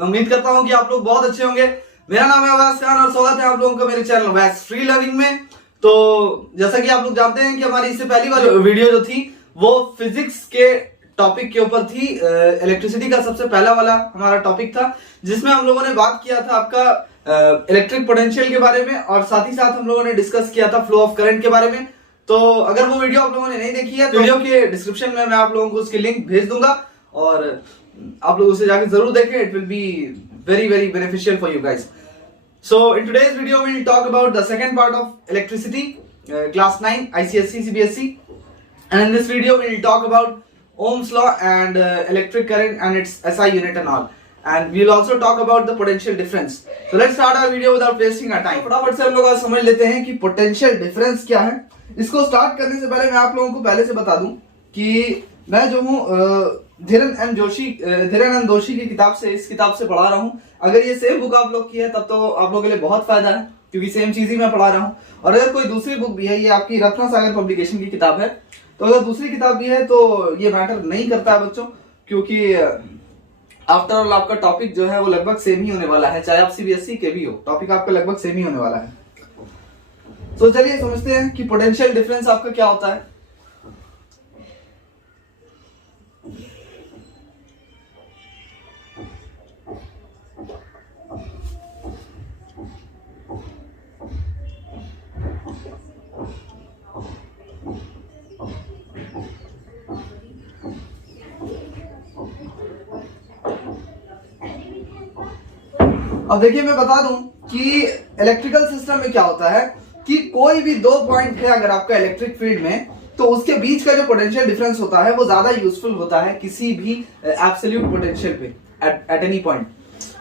उम्मीद करता हूं कि आप लोग बहुत अच्छे होंगे। मेरा नाम है अवैस खान और स्वागत है आप लोगों का मेरे चैनल अवैस फ्री लर्निंग में। तो जैसा कि आप लोग जानते हैं कि हमारी इससे पहली वाली वीडियो जो थी वो फिजिक्स के टॉपिक के ऊपर थी। इलेक्ट्रिसिटी का सबसे पहला वाला हमारा टॉपिक था, जिसमें हम लोगों ने बात किया था आपका इलेक्ट्रिक पोटेंशियल के बारे में, और साथ ही साथ हम लोगों ने डिस्कस किया था फ्लो ऑफ करंट के बारे में। तो अगर वो वीडियो आप लोगों ने नहीं देखी है तो वीडियो के डिस्क्रिप्शन में मैं आप लोगों को उसकी लिंक भेज दूंगा और आप लोग उसे जाकर जरूर देखें। It will be very beneficial for you guys. So in today's video we will talk about the second part of electricity, class 9 ICSE CBSE, and in this video we will talk about Ohm's law and electric current and its SI unit and all, and we will also talk about the potential difference. So let's start our video without wasting our time. फटाफट से हम लोग आज समझ लेते हैं कि potential difference क्या है। इसको स्टार्ट करने से पहले मैं आप लोगों को पहले से बता दूं कि मैं जो हूँ धीरेन एन जोशी की किताब से, इस किताब से पढ़ा रहा हूँ। अगर ये सेम बुक आप लोग की है तब तो आप लोगों के लिए बहुत फायदा है, क्योंकि सेम चीज ही मैं पढ़ा रहा हूँ। और अगर कोई दूसरी बुक भी है, ये आपकी रत्ना सागर पब्लिकेशन की किताब है, तो अगर दूसरी किताब भी है तो ये मैटर नहीं करता है बच्चों, क्योंकि आफ्टर ऑल आपका टॉपिक जो है वो लगभग सेम ही होने वाला है, चाहे आप सीबीएसई के भी हो, टॉपिक आपका लगभग सेम ही होने वाला है। तो चलिए समझते हैं कि पोटेंशियल डिफरेंस आपका क्या होता है। अब देखिए मैं बता दूं कि इलेक्ट्रिकल सिस्टम में क्या होता है कि कोई भी दो पॉइंट है अगर आपका इलेक्ट्रिक फील्ड में, तो उसके बीच का जो पोटेंशियल डिफरेंस होता है वो ज्यादा यूजफुल होता है किसी भी एब्सोल्यूट पोटेंशियल पे एट एनी पॉइंट।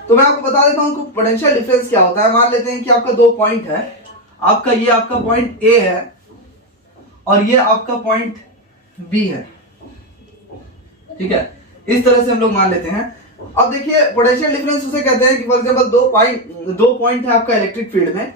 तो मैं आपको बता देता हूं कि पोटेंशियल डिफरेंस क्या होता है। मान लेते हैं कि आपका दो पॉइंट है, आपका ये आपका पॉइंट ए है और ये आपका पॉइंट बी है, ठीक है। इस तरह से हम लोग मान लेते हैं। अब देखिए पोटेंशियल डिफरेंस उसे कहते हैं कि फॉर एग्जांपल दो पॉइंट है आपका इलेक्ट्रिक फील्ड में।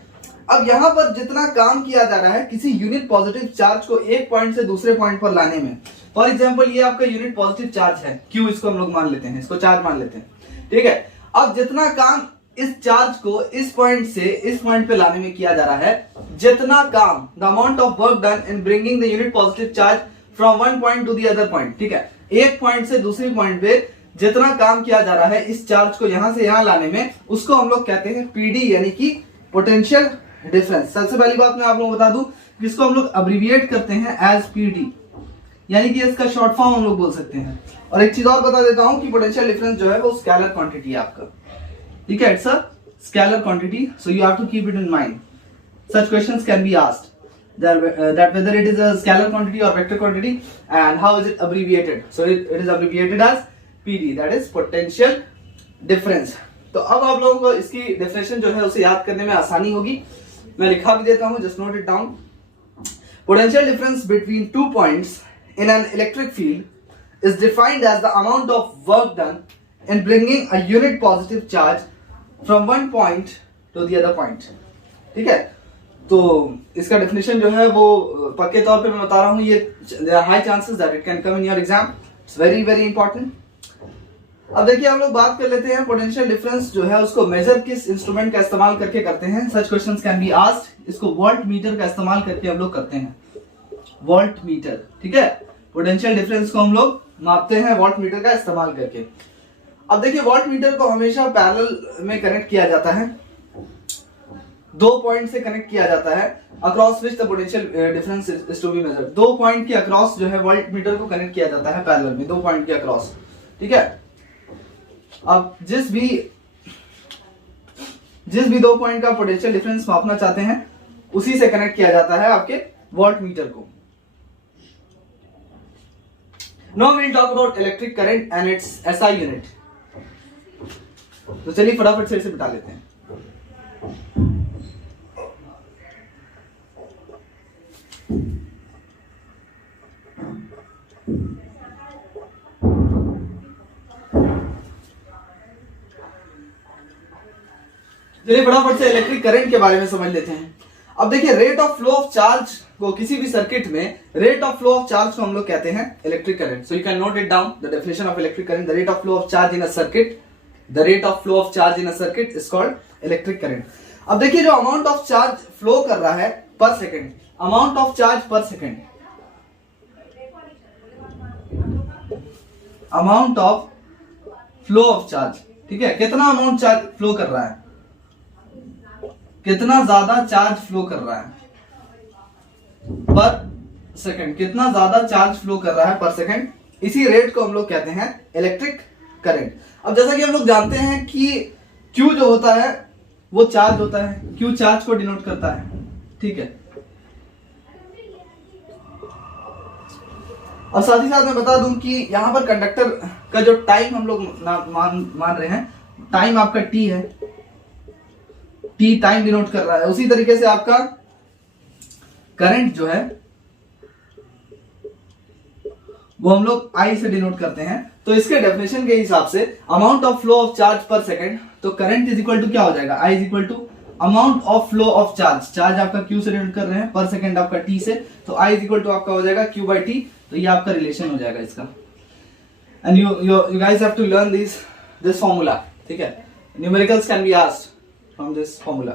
अब यहां पर जितना काम किया जा रहा है किसी यूनिट पॉजिटिव चार्ज को एक पॉइंट से दूसरे पॉइंट पर लाने में, फॉर एग्जांपल ये आपका यूनिट पॉजिटिव चार्ज है क्यू, इसको हम लोग मान लेते हैं, इसको चार्ज मान लेते हैं, ठीक है। अब जितना काम इस चार्ज को इस पॉइंट से इस पॉइंट पे लाने में किया जा रहा है, जितना काम, the amount of work done in bringing the unit positive charge from one point two the other point, ठीक है, एक पॉइंट से दूसरी पॉइंट पे जितना काम किया जा रहा है इस चार्ज को यहां से यहां लाने में, उसको हम लोग कहते हैं पीडी, यानी कि पोटेंशियल डिफरेंस। सबसे पहली बात मैं आप लोगों को बता दूं, जिसको हम लोग अब्रिविएट करते हैं एज पीडी, यानी कि इसका शॉर्ट फॉर्म हम लोग बोल सकते हैं। और एक चीज और बता देता हूं कि पोटेंशियल डिफरेंस जो है वो स्केलर क्वांटिटी है आपका, ठीक है, it's a scalar quantity, so you have to keep it in mind. Such questions can be asked that whether it is a scalar quantity or vector quantity and how is it abbreviated. So it is abbreviated as PD, that is potential difference. तो अब आप लोगों को इसकी definition जो है उसे याद करने में आसानी होगी, मैं लिखा भी देता हूं, just note it down. Potential difference between two points in an electric field is defined as the amount of work done in bringing a unit positive charge from one point to the other point, ठीक है। तो इसका definition जो है वो पक्के तौर पे मैं बता रहा हूं, ये high chances that it can come in your exam, it's very important. अब देखिए हम लोग बात कर लेते हैं पोटेंशियल डिफरेंस जो है उसको मेजर किस इंस्ट्रूमेंट का इस्तेमाल करके करते हैं। सच क्वेश्चंस कैन बी आस्क्ड। इसको वोल्ट मीटर का इस्तेमाल करके हम लोग करते हैं, वोल्ट मीटर, ठीक है। पोटेंशियल डिफरेंस को हम लोग मापते हैं वोल्ट मीटर का इस्तेमाल करके। अब देखिए वोल्ट मीटर को हमेशा पैरेलल में कनेक्ट किया जाता है, दो पॉइंट से कनेक्ट किया जाता है, across which the potential difference is to be measured. दो पॉइंट के अक्रॉस जो है वोल्ट मीटर को कनेक्ट किया जाता है पैरेलल में, दो पॉइंट के अक्रॉस, ठीक है। अब जिस भी दो पॉइंट का पोटेंशियल डिफरेंस मापना चाहते हैं उसी से कनेक्ट किया जाता है आपके वोल्ट मीटर को। Now we will talk about electric current and its SI unit. तो चलिए फटाफट से इसे बता लेते हैं। चलिए फटाफट से इलेक्ट्रिक करंट के बारे में समझ लेते हैं। अब देखिए rate of flow of charge को किसी भी सर्किट में, rate of flow of charge को हम लोग कहते हैं electric current. So you can note it down, the definition of electric current, the rate of flow of charge in a circuit the rate of flow of charge in a circuit is called electric current. अब देखिए जो amount of charge flow कर रहा है पर second, amount of charge पर second, amount of flow of charge, ठीक है, कितना अमाउंट चार्ज फ्लो कर रहा है, कितना ज्यादा चार्ज फ्लो कर रहा है पर सेकंड, कितना ज्यादा चार्ज फ्लो कर रहा है पर सेकंड, इसी रेट को हम लोग कहते हैं इलेक्ट्रिक करंट। अब जैसा कि हम लोग जानते हैं कि Q जो होता है वो चार्ज होता है, Q चार्ज को डिनोट करता है, ठीक है। और साथ ही साथ मैं बता दूं कि यहां पर कंडक्टर का जो टाइम हम लोग मान रहे हैं, टाइम आपका T है, T टाइम डिनोट कर रहा है। उसी तरीके से आपका करंट जो है वो हम लोग I से डिनोट करते हैं। तो इसके डेफिनेशन के हिसाब से amount of flow of charge per second, तो करंट इज इक्वल टू क्या हो जाएगा, I is equal to amount of flow of charge, charge आपका Q से डिनोट कर रहे हैं, पर सेकंड आपका T से, तो I इज इक्वल टू आपका हो जाएगा Q बाई T। तो ये आपका रिलेशन हो जाएगा इसका। And you guys have to learn this formula, ठीक है। Numericals can be asked from this formula,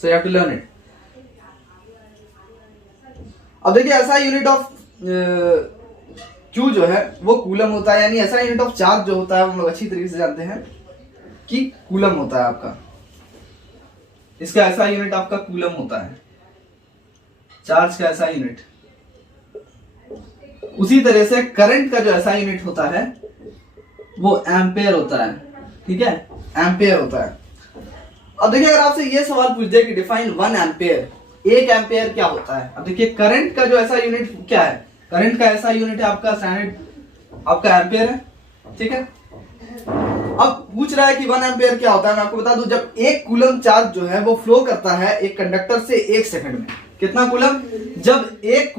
so you have to learn it. अब देखिए ऐसा यूनिट ऑफ Q जो है वो कूलम होता है, यानी ऐसा यूनिट ऑफ चार्ज जो होता है हम लोग अच्छी तरीके से जानते हैं कि कूलम होता है आपका, इसका ऐसा यूनिट आपका कूलम होता है, चार्ज का ऐसा यूनिट। उसी तरह से करंट का जो ऐसा यूनिट होता है वो एम्पेयर होता है, ठीक है, एम्पेयर होता है। अब देखिए अगर आपसे ये सवाल पूछ दे कि डिफाइन 1 एम्पेयर, 1 एम्पेयर क्या होता है। अब देखिए करंट का जो ऐसा यूनिट क्या है, करंट का ऐसा यूनिट है आपका स्टैंडर्ड आपका एम्पेयर है, ठीक है। अब पूछ रहा है कि 1 एम्पेयर क्या होता है। मैं आपको बता दूं, जब 1 कूलम चार्ज जो है वो फ्लो करता है एक कंडक्टर से 1 सेकंड में, कितना कूलम, जब 1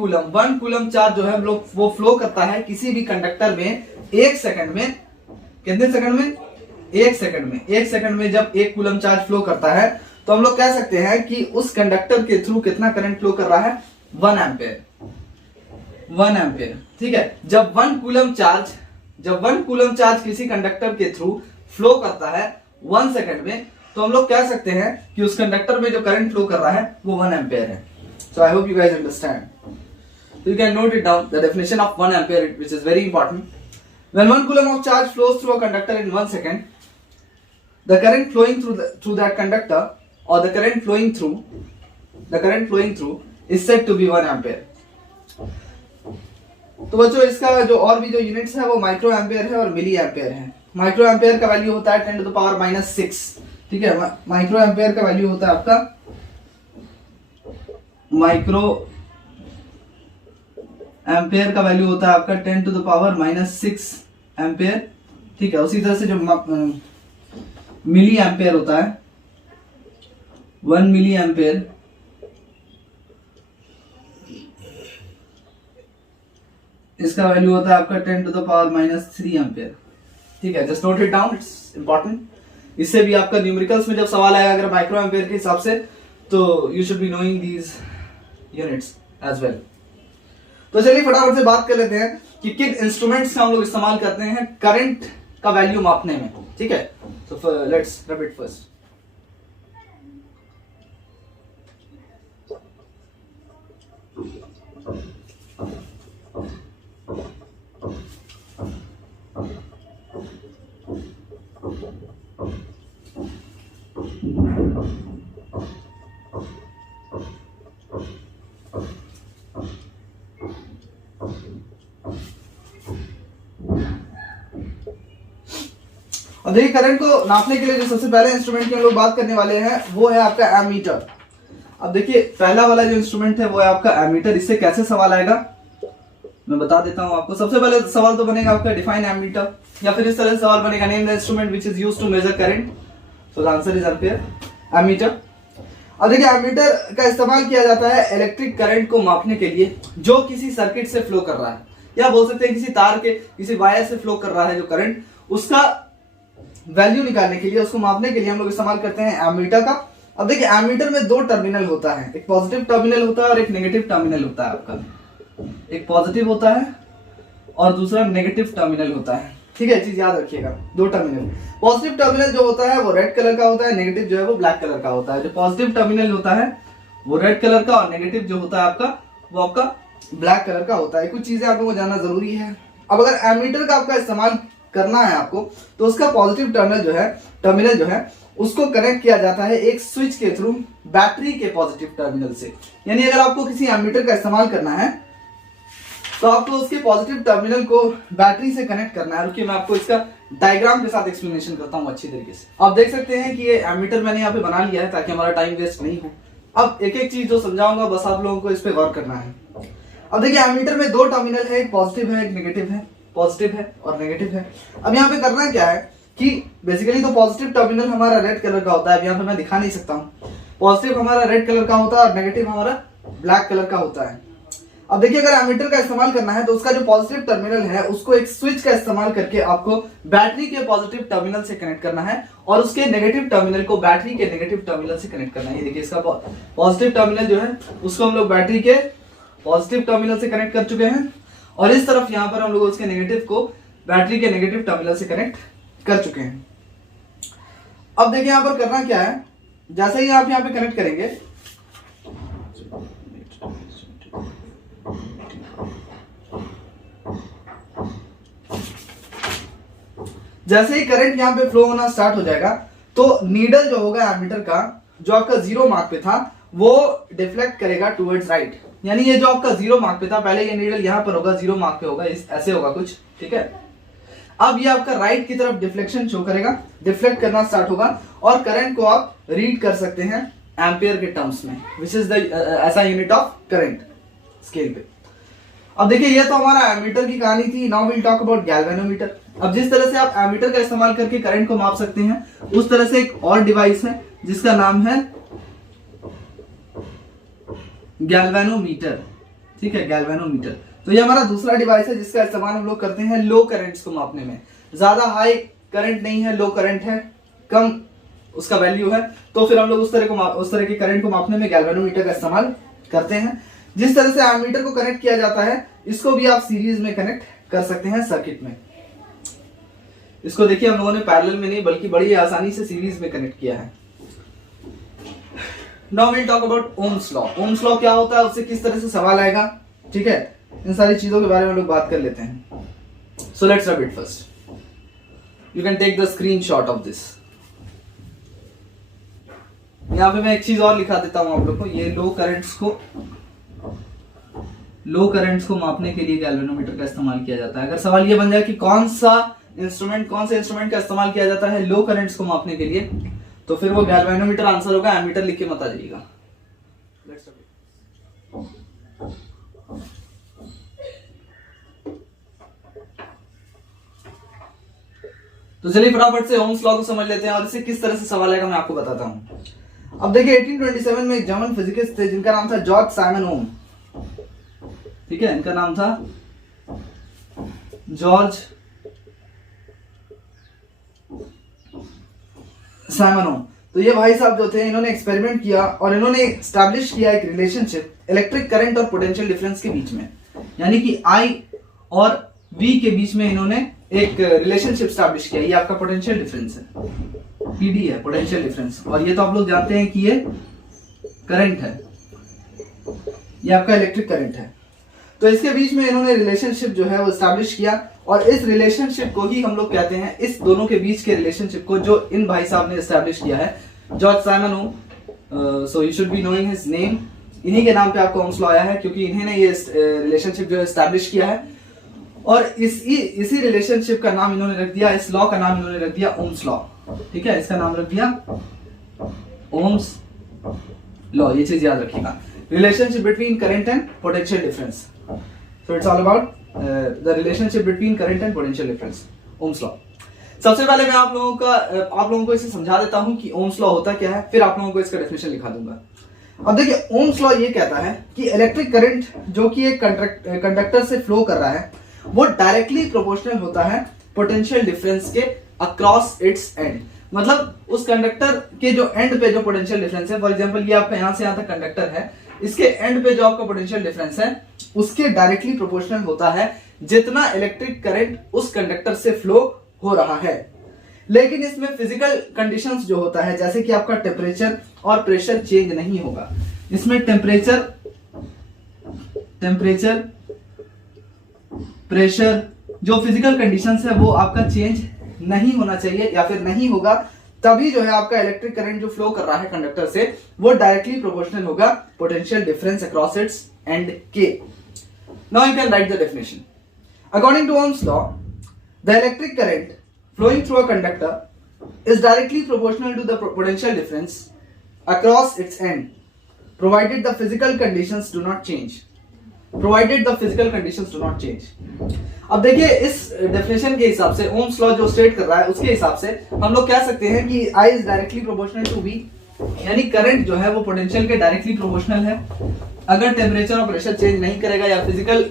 कूलम चार्ज जो है वो फ्लो करता है किसी भी कंडक्टर में 1 सेकंड में, कितने सेकंड में, 1 सेकंड में, 1 सेकंड में जब 1 कूलम चार्ज फ्लो करता है तो हम लोग कह सकते हैं कि उस कंडक्टर के थ्रू कितना करंट फ्लो कर रहा है, 1 एम्पेयर, 1 एम्पेयर, ठीक है। जब 1 कूलम चार्ज किसी कंडक्टर के थ्रू फ्लो करता है 1 सेकंड में, तो हम लोग कह सकते हैं कि उस कंडक्टर में जो करंट फ्लो कर रहा है वो 1 एम्पेयर है। So I hope you guys understand. You can note it down, the definition of 1 ampere which is very important. When 1 coulomb of charge flows through a conductor in 1 second, the current flowing through that conductor, or the current flowing through is said to be 1 ampere. तो बच्चों इसका जो और भी जो units है वो micro ampere है और मिली एम्पेयर है। माइक्रो एम्पेयर का वैल्यू होता है 10 to the power -6, ठीक है। माइक्रो एम्पेयर का वैल्यू होता है आपका, माइक्रो एम्पेयर का वैल्यू होता है आपका 10 to the power -6 एम्पेयर, ठीक है। उसी तरह से जो मिली एम्पेयर होता है 1 मिली एम्पेयर, इसका वैल्यू होता है आपका 10 to the power -3 एम्पेयर, ठीक है। Just note it down, it's important. इससे भी आपका न्यूमेरिकल्स में जब सवाल आएगा अगर माइक्रो एम्पेयर के हिसाब से, तो you should be knowing these units as well. तो चलिए फटाफट से बात कर लेते हैं कि किन इंस्ट्रूमेंट्स का हम लोग इस्तेमाल करते हैं करंट का वैल्यू मापने में, ठीक है। सो लेट्स रब इट फर्स्ट। अब देखिए करंट को नापने के लिए जो सबसे पहले इंस्ट्रूमेंट की हम लोग बात करने वाले हैं वो है आपका एमीटर। अब देखिए पहला वाला जो इंस्ट्रूमेंट है वो है आपका एमीटर। इससे कैसे सवाल आएगा मैं बता देता हूं आपको। सबसे पहले सवाल तो बनेगा आपका डिफाइन एमीटर, या फिर इस तरह से सवाल बनेगा name the instrument which is used to measure current. So the answer is ampere, ammeter. अब देखिए एमीटर का इस्तेमाल किया जाता है इलेक्ट्रिक करंट को मापने के लिए जो किसी सर्किट से फ्लो कर रहा है, या बोल सकते हैं किसी तार के किसी वायर से फ्लो कर रहा है जो करंट, उसका वैल्यू निकालने के लिए, उसको मापने के लिए हम लोग इस्तेमाल करते हैं एमीटर का। अब देखिए एमीटर में 2 टर्मिनल होता है, एक पॉजिटिव टर्मिनल होता है और एक नेगेटिव टर्मिनल होता है आपका। एक पॉजिटिव होता है और दूसरा नेगेटिव टर्मिनल होता है। ठीक है, चीज याद रखिएगा। दो टर्मिनल, पॉजिटिव टर्मिनल जो होता है वो रेड कलर का होता है, नेगेटिव जो है वो ब्लैक कलर का होता है। जो पॉजिटिव टर्मिनल होता है वो रेड कलर का और नेगेटिव जो होता है आपका वो आपका ब्लैक कलर का होता है। कुछ चीजें आप लोगों को जानना जरूरी है। अब अगर एमीटर का आपका इस्तेमाल करना है आपको, तो उसका पॉजिटिव टर्मिनल जो है उसको कनेक्ट किया जाता है एक स्विच के थ्रू बैटरी के पॉजिटिव टर्मिनल से। यानी अगर आपको किसी एमीटर का इस्तेमाल करना है तो आपको उसके पॉजिटिव टर्मिनल को बैटरी से कनेक्ट करना है। रुकिए मैं आपको इसका डायग्राम के साथ एक्सप्लेनेशन करता हूं अच्छी तरीके से। आप देख सकते हैं कि ये एमीटर मैंने यहाँ पे बना लिया है ताकि हमारा टाइम वेस्ट नहीं हो। अब एक एक चीज जो समझाऊंगा बस आप लोगों को इस पे गौर करना है। अब देखिए एमीटर में दो टर्मिनल है, एक पॉजिटिव है एक नेगेटिव है, पॉजिटिव है और नेगेटिव है। अब यहाँ पे करना क्या है कि बेसिकली तो पॉजिटिव टर्मिनल हमारा रेड कलर का होता है। अब यहाँ पे मैं दिखा नहीं सकता हूँ, पॉजिटिव हमारा रेड कलर का होता है और नेगेटिव हमारा ब्लैक कलर का होता है। अब देखिए अगर एमीटर का इस्तेमाल करना है तो उसका जो पॉजिटिव टर्मिनल है उसको एक स्विच का इस्तेमाल करके आपको बैटरी के पॉजिटिव टर्मिनल से कनेक्ट करना है और उसके नेगेटिव टर्मिनल को बैटरी के नेगेटिव टर्मिनल से कनेक्ट करना है। ये देखिए इसका पॉजिटिव टर्मिनल जो है उसको हम लोग बैटरी के पॉजिटिव टर्मिनल से कनेक्ट कर चुके हैं और इस तरफ यहाँ पर हम लोग उसके नेगेटिव को बैटरी के नेगेटिव टर्मिनल से कनेक्ट कर चुके हैं। अब देखिए यहाँ पर करना क्या है, जैसे ही आप यहाँ पे कनेक्ट करेंगे जैसे ही करंट यहाँ पे फ्लो होना स्टार्ट हो जाएगा तो नीडल जो होगा एमीटर का जो आपका 0 मार्क पे था वो डिफ्लेक्ट करेगा टुवर्ड्स राइट। यानी ये जो आपका 0 मार्क पे था पहले ये नीडल यहाँ पर होगा, 0 मार्क पे होगा, ऐसे होगा कुछ, ठीक है। अब ये आपका राइट की तरफ डिफ्लेक्शन शो करेगा, डिफ्लेक्ट करना स्टार्ट होगा और करंट को आप रीड कर सकते हैं एम्पियर के टर्म्स में, विच इज द ऐसा यूनिट ऑफ करंट स्केल पे। अब देखिए ये तो हमारा एमीटर की कहानी थी। Now will talk about galvanometer. अब जिस तरह से आप एमीटर का इस्तेमाल करके करंट को माप सकते हैं उस तरह से एक और डिवाइस है जिसका नाम है गैल्वेनोमीटर, ठीक है, गैल्वेनोमीटर। तो ये हमारा दूसरा डिवाइस है जिसका इस्तेमाल हम लोग करते हैं लो करंट्स को मापने में। ज्यादा हाई करंट नहीं है, लो करंट है, कम उसका वैल्यू है, तो फिर हम लोग उस तरह के करंट को मापने में गैल्वेनोमीटर का इस्तेमाल करते हैं। जिस तरह से एमीटर को कनेक्ट किया जाता है इसको भी आप सीरीज में कनेक्ट कर सकते हैं सर्किट में। इसको देखिए हम लोगों ने पैरेलल में नहीं बल्कि बड़ी आसानी से सीरीज में कनेक्ट किया है। Now will talk about ohms law. Ohm's law क्या होता है, उससे किस तरह से सवाल आएगा, ठीक है, इन सारी चीजों के बारे में लोग बात कर लेते हैं। So let's rub it first. You can take the screenshot of this. यहां पे मैं एक चीज और लिखा देता हूं आप लोग को। ये लो करंट्स को मापने के लिए गैल्वेनोमीटर का इस्तेमाल किया जाता है। अगर सवाल ये बन जाए कि कौन से इंस्ट्रूमेंट का इस्तेमाल किया जाता है लो करंट्स को मापने के लिए, तो फिर वो गैल्वेनोमीटर आंसर होगा। एमीटर लिख के मत आ जाइएगा। तो चलिए फटाफट से ओम्स लॉ को समझ लेते हैं और इससे किस तरह से सवाल आएगा मैं आपको बताता हूं। अब देखिए 1827 में एक जर्मन फिजिसिस्ट थे जिनका नाम था जॉर्ज साइमन ओम, ठीक है, इनका नाम था जॉर्ज साइमन ओम। तो ये भाई साहब जो थे इन्होंने एक्सपेरिमेंट किया और इन्होंने एस्टैब्लिश किया एक रिलेशनशिप इलेक्ट्रिक करंट और पोटेंशियल डिफरेंस के बीच में, यानी कि I और V के बीच में इन्होंने एक रिलेशनशिप एस्टैब्लिश किया। ये आपका पोटेंशियल डिफरेंस है, PD है पोटेंशियल डिफरेंस, और ये तो आप लोग जानते हैं कि ये करंट है, ये आपका इलेक्ट्रिक करंट है। तो इसके बीच में इन्होंने रिलेशनशिप जो है वो एस्टैब्लिश किया और इस रिलेशनशिप को ही हम लोग कहते हैं, इस दोनों के बीच के रिलेशनशिप को जो इन भाई साहब ने एस्टैब्लिश किया है, George Simon Ohm. So you should be knowing his name. इन्हीं के नाम पे आपको ओम्स लॉ आया है क्योंकि इन्होंने ये रिलेशनशिप जो एस्टैब्लिश किया है और इसी रिलेशनशिप का नाम इन्होंने रख दिया, इस लॉ का नाम इन्होंने रख दिया ओम्स लॉ, ठीक है, इसका नाम रख दिया ओम्स लॉ। ये चीज याद रखिएगा, relationship between current and potential difference. So it's all about the relationship between current and potential difference, Ohm's law. सबसे पहले मैं आप लोगों को इसे समझा देता हूं कि ओम्स लॉ होता क्या है, फिर आप लोगों को इसका डेफिनेशन लिखा दूंगा। अब देखिए ओम्स लॉ ये कहता है कि इलेक्ट्रिक करंट जो कि एक कंडक्टर से फ्लो कर रहा है वो डायरेक्टली प्रोपोर्शनल होता है पोटेंशियल डिफरेंस के अक्रॉस इट्स एंड। मतलब उस कंडक्टर के जो एंड पे जो पोटेंशियल डिफरेंस है, फॉर एग्जांपल ये आपका यहां से यहां तक कंडक्टर है, इसके एंड पे जो आपका पोटेंशियल डिफरेंस है उसके डायरेक्टली प्रोपोर्शनल होता है जितना इलेक्ट्रिक करंट उस कंडक्टर से फ्लो हो रहा है। लेकिन इसमें फिजिकल कंडीशंस जो होता है, जैसे कि आपका टेम्परेचर और प्रेशर चेंज नहीं होगा। इसमें टेम्परेचर, प्रेशर, जो फिजिकल कंडीशंस है वो आपका चेंज नहीं होना चाहिए या फिर नहीं होगा, तभी जो है आपका इलेक्ट्रिक करंट जो फ्लो कर रहा है कंडक्टर से वो डायरेक्टली प्रोपोर्शनल होगा potential difference across its end के। Now you can write the definition. According to Ohm's law, the electric current flowing through a conductor is directly proportional to the potential difference across its end, provided the physical conditions do not change. अब देखिए इस definition के हिसाब से, Ohm's law जो state कर रहा है उसके हिसाब से हम लोग कह सकते हैं कि I is directly proportional to V, यानी करंट जो है वो पोटेंशियल के डायरेक्टली प्रोपोर्शनल है। अगर टेम्परेचर और प्रेशर चेंज नहीं करेगा या फिजिकल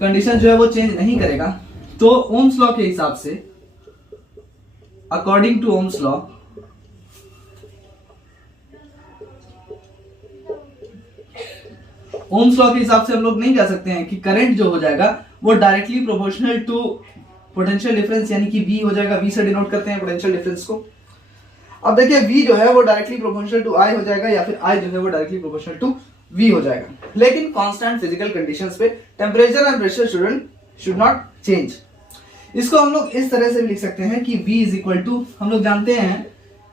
कंडीशन जो है वो चेंज नहीं करेगा, तो ओम्स लॉ के हिसाब से, according to Ohm's law, Ohm's law के हिसाब से हम लोग नहीं कह सकते हैं कि करंट जो हो जाएगा वो directly proportional to potential difference, यानी कि V हो जाएगा। V से डिनोट करते हैं पोटेंशियल डिफरेंस को। अब देखिए V जो है वो डायरेक्टली प्रोपोर्शनल टू I हो जाएगा या फिर I जो है वो डायरेक्टली प्रोपोर्शनल टू V हो जाएगा। लेकिन कांस्टेंट फिजिकल कंडीशंस पे temperature and pressure should not change. इसको हम लोग इस तरह से भी लिख सकते हैं कि V इज इक्वल टू, हम लोग जानते हैं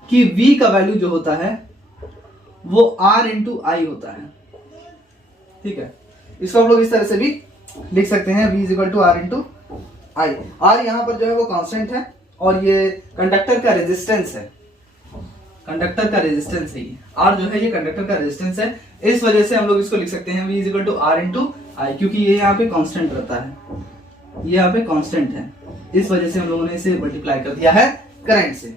कि V का वैल्यू जो होता है वो R इंटू आई होता है, ठीक है। इसको हम लोग इस तरह से भी लिख सकते हैं, V is equal to R into I. R यहाँ पर जो है वो कांस्टेंट है और ये कंडक्टर का रेजिस्टेंस है, कंडक्टर का रेजिस्टेंस है ये। R जो है ये कंडक्टर का रेजिस्टेंस है, इस वजह से हम लोग इसको लिख सकते हैं V is equal to R into I, क्योंकि ये यहाँ पे कांस्टेंट रहता है, ये यहाँ पे कांस्टेंट है, इस वजह से हम लोगों ने इसे मल्टीप्लाई कर दिया है करंट से।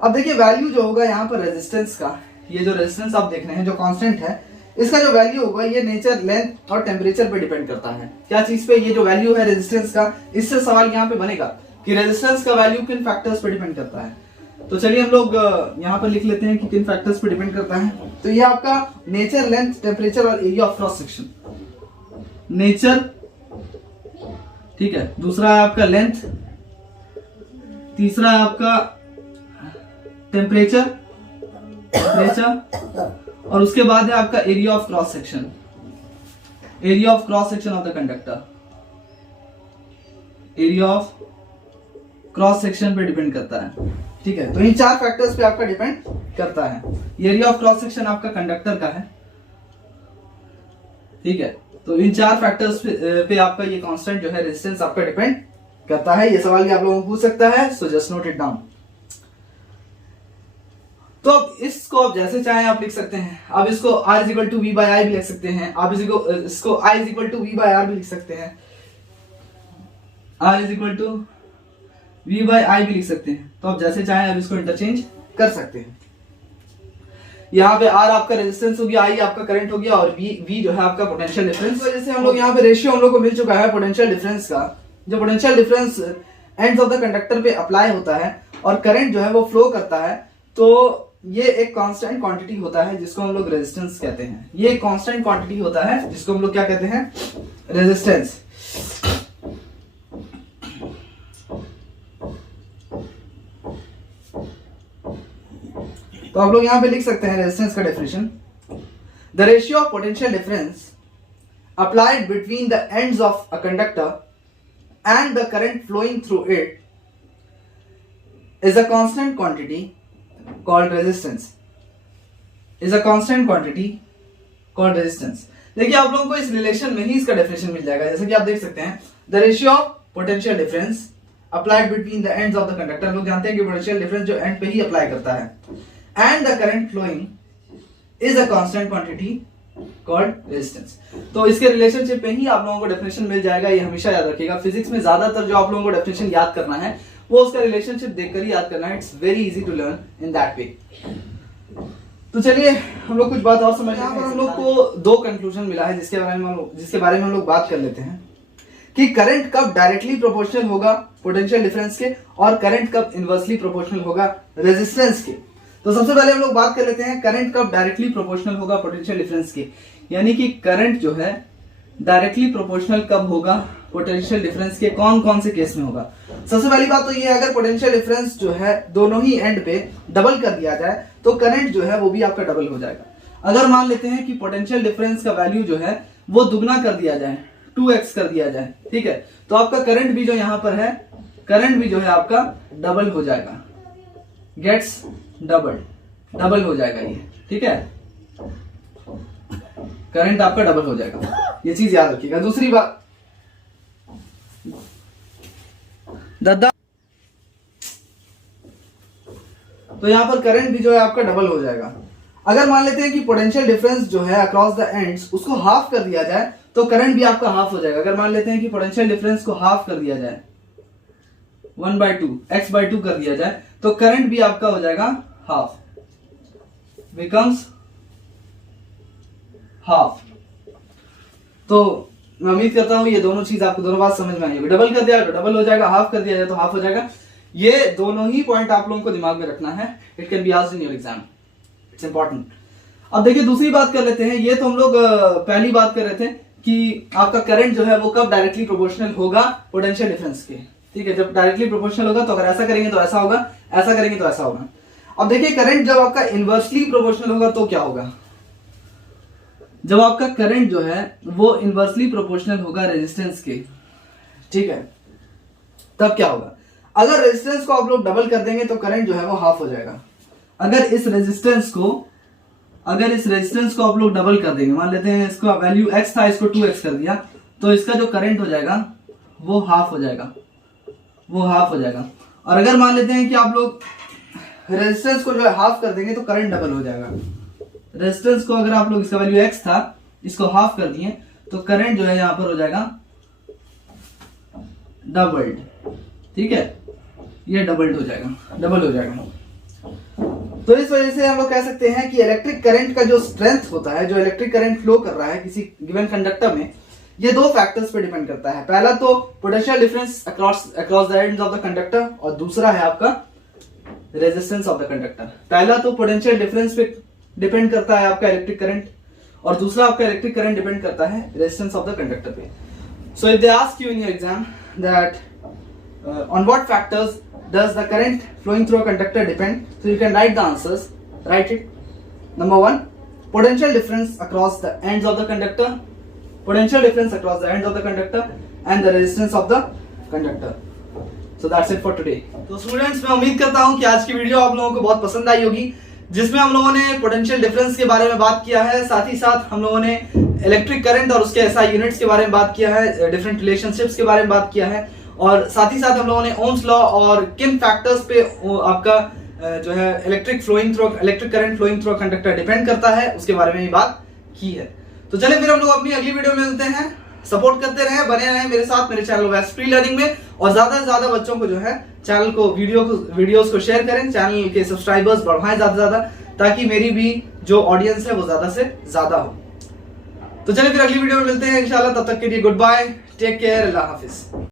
अब देखिए वैल्यू जो होगा यहाँ पर रेजिस्टेंस का, ये जो रेजिस्टेंस आप देख रहे हैं जो कांस्टेंट है, इसका जो वैल्यू होगा ये नेचर, लेंथ और टेम्परेचर पे डिपेंड करता है। क्या चीज पे? ये जो वैल्यू है रेजिस्टेंस का, इससे सवाल यहाँ पे बनेगा कि रेजिस्टेंस का वैल्यू किन फैक्टर्स पे डिपेंड करता है। तो चलिए हम लोग यहाँ पर लिख लेते हैं कि किन फैक्टर्स पे डिपेंड करता है। तो ये आपका नेचर, लेंथ, टेम्परेचर और area of cross section. Nature, ठीक है, दूसरा है आपका लेंथ, तीसरा है आपका टेम्परेचर, और उसके बाद है आपका area of cross section, area of cross section of the conductor, area of cross section पे डिपेंड करता है, ठीक है। तो इन चार फैक्टर्स पे आपका डिपेंड करता है। एरिया ऑफ क्रॉस सेक्शन आपका कंडक्टर का है, ठीक है। तो इन चार फैक्टर्स पे आपका ये कांस्टेंट जो है रेजिस्टेंस आपका डिपेंड करता है। ये सवाल भी आप लोगों को पूछ सकता है, so just note it down. तो अब इसको आप जैसे चाहें आप लिख सकते हैं। आप इसको R is equal to V by I भी लिख सकते हैं, आप इसको I is equal to V by R भी लिख सकते हैं, R is equal to V by I भी लिख सकते हैं। तो आप जैसे चाहें आप इसको इंटरचेंज कर सकते हैं। यहाँ पे R आपका रेजिस्टेंस हो गया, I आपका करंट हो गया और V जो है आपका पोटेंशियल डिफरेंस। वजह से हम लोग यहाँ पे रेशियो हम लोग को मिल चुका है पोटेंशियल डिफरेंस का। जो potential difference ends of the conductor पे अप्लाई होता है और करंट जो है वो फ्लो करता है, तो ये एक कांस्टेंट क्वांटिटी होता है जिसको हम लोग रेजिस्टेंस कहते हैं। ये एक कांस्टेंट क्वांटिटी होता है जिसको हम लोग क्या कहते हैं? रेजिस्टेंस। तो आप लोग यहां पे लिख सकते हैं रेजिस्टेंस का definition. The ratio of potential difference applied between the ends of a conductor and the current flowing through it is a constant quantity called resistance, is a constant quantity called resistance। देखिए आप लोगों को इस relation में ही इसका definition मिल जाएगा। जैसे कि आप देख सकते हैं, the ratio of potential difference applied between the ends of the conductor. लोग जानते हैं कि पोटेंशियल डिफरेंस जो एंड पे ही अप्लाई करता है, and the current following is a constant quantity called resistance. तो इसके रिलेशनशिप पे ही आप लोगों को डेफिनेशन मिल जाएगा। ये हमेशा याद रखिएगा। फिजिक्स में ज्यादातर जो आप लोगों को डेफिनेशन याद करना है वो उसका रिलेशनशिप देखकर ही याद करना है। It's very easy to learn in that way. तो चलिए हम लोग कुछ बात और समझ। यहाँ पर हम लोग को दो कंक्लूजन मिला है जिसके बारे में हम लोग बात कर लेते हैं कि करंट कब डायरेक्टली प्रोपोर्शनल होगा पोटेंशियल डिफरेंस के और करंट कब इनवर्सली प्रोपोर्शनल होगा रेजिस्टेंस के। तो सबसे पहले हम लोग बात कर लेते हैं करंट कब डायरेक्टली प्रोपोर्शनल होगा पोटेंशियल डिफरेंस के, यानी कि करंट जो है डायरेक्टली प्रोपोर्शनल कब होगा पोटेंशियल डिफरेंस के, कौन कौन से केस में होगा। सबसे पहली बात तो ये है, अगर पोटेंशियल डिफरेंस जो है दोनों ही एंड पे डबल कर दिया जाए तो करंट जो है वो भी आपका डबल हो जाएगा। अगर मान लेते हैं कि पोटेंशियल डिफरेंस का वैल्यू जो है वो दुगना कर दिया जाए, 2x कर दिया जाए, ठीक है, तो आपका करंट भी जो यहां पर है, करंट भी जो है आपका डबल हो जाएगा, गेट्स डबल हो जाएगा ये, ठीक है, करंट आपका डबल हो जाएगा, ये चीज याद रखिएगा। दूसरी बात दादा, तो यहां पर करंट भी जो है आपका डबल हो जाएगा। अगर मान लेते हैं कि पोटेंशियल डिफरेंस जो है अक्रॉस द एंड्स उसको हाफ कर दिया जाए तो करंट भी आपका हाफ हो जाएगा। अगर मान लेते हैं कि पोटेंशियल डिफरेंस को हाफ कर दिया जाए, 1/2 x/2 कर दिया जाए तो करंट भी आपका हो जाएगा हाफ, बिकम्स हाफ। तो मैं उम्मीद करता हूं ये दोनों चीज आपको दोनों बात समझ में आई होगी। डबल कर दिया तो डबल हो जाएगा, हाफ कर दिया जाए तो हाफ हो जाएगा। ये दोनों ही पॉइंट आप लोगों को दिमाग में रखना है, it can be asked in your exam, it's important. अब देखिए दूसरी बात कर लेते हैं। ये तो हम लोग पहली बात कर रहे थे कि आपका करंट जो है वो कब डायरेक्टली प्रोपोर्शनल होगा पोटेंशियल डिफरेंस के, ठीक है। जब डायरेक्टली प्रोपोर्शनल होगा तो अगर ऐसा करेंगे तो ऐसा होगा, ऐसा करेंगे तो ऐसा होगा। अब देखिए करंट जब आपका इनवर्सली प्रोपोर्शनल होगा तो क्या होगा, जब आपका करंट जो है वो इनवर्सली प्रोपोर्शनल होगा रेजिस्टेंस के, ठीक है, तब क्या होगा। अगर रेजिस्टेंस को आप लोग डबल कर देंगे तो करंट जो है वो हाफ हो जाएगा। अगर इस रेजिस्टेंस को आप लोग डबल कर देंगे, मान लेते हैं इसका वैल्यू x था, इसको 2x कर दिया, तो इसका जो करंट हो जाएगा वो हाफ हो जाएगा, वो हाफ हो जाएगा। और अगर मान लेते हैं कि आप लोग रेजिस्टेंस को जो है हाफ कर देंगे तो करंट डबल हो जाएगा। रेजिस्टेंस को अगर आप लोग, इसका वैल्यू x था, इसको हाफ कर दिए तो करंट जो है यहां पर हो जाएगा डबल्ड, ठीक है, ये डबल्ड हो जाएगा, डबल हो जाएगा। तो इस वजह से हम लोग कह सकते हैं कि इलेक्ट्रिक करंट का जो स्ट्रेंथ होता है, जो इलेक्ट्रिक करंट फ्लो कर रहा है किसी गिवन कंडक्टर में, ये दो फैक्टर्स पे डिपेंड करता है। पहला तो potential difference across the ends of the conductor, और दूसरा है आपका रेजिस्टेंस ऑफ द कंडक्टर। पहला तो पोटेंशियल डिफरेंस पे डिपेंड करता है आपका इलेक्ट्रिक करंट, और दूसरा आपका इलेक्ट्रिक करंट डिपेंड करता है रेजिस्टेंस ऑफ द कंडक्टर पे। So if they ask you in your exam that on what factors does the current flowing through a conductor depend, so you can write the answers. Write it. Number 1, potential difference across the ends of the conductor, potential difference across the ends of the conductor and the resistance of the conductor. So that's it for today. तो students, मैं उम्मीद करता हूं कि आज की video आप लोगों को बहुत पसंद आई होगी, जिसमें हम लोगों ने पोटेंशियल डिफरेंस के बारे में बात किया है, साथ ही साथ हम लोगों ने इलेक्ट्रिक करंट और उसके एसआई यूनिट्स के बारे में बात किया है, डिफरेंट रिलेशनशिप्स के बारे में बात किया है, और साथ ही साथ हम लोगों ने ओम्स लॉ और किन फैक्टर्स पे आपका जो है electric current flowing through conductor depend करता है उसके बारे में ही बात की है। तो चलिए फिर हम लोग अपनी अगली वीडियो में मिलते हैं। सपोर्ट करते रहें, बने रहें मेरे साथ, मेरे चैनल वेस्ट फ्री लर्निंग में, और ज्यादा से ज्यादा बच्चों को जो है चैनल को वीडियोस को शेयर करें, चैनल के सब्सक्राइबर्स बढ़ाएं ज्यादा से ज्यादा, ताकि मेरी भी जो ऑडियंस है वो ज्यादा से ज्यादा हो। तो चलिए फिर अगली वीडियो में मिलते हैं इंशाल्लाह, तब तक के लिए गुड बाय, टेक केयर, अल्लाह हाफिज।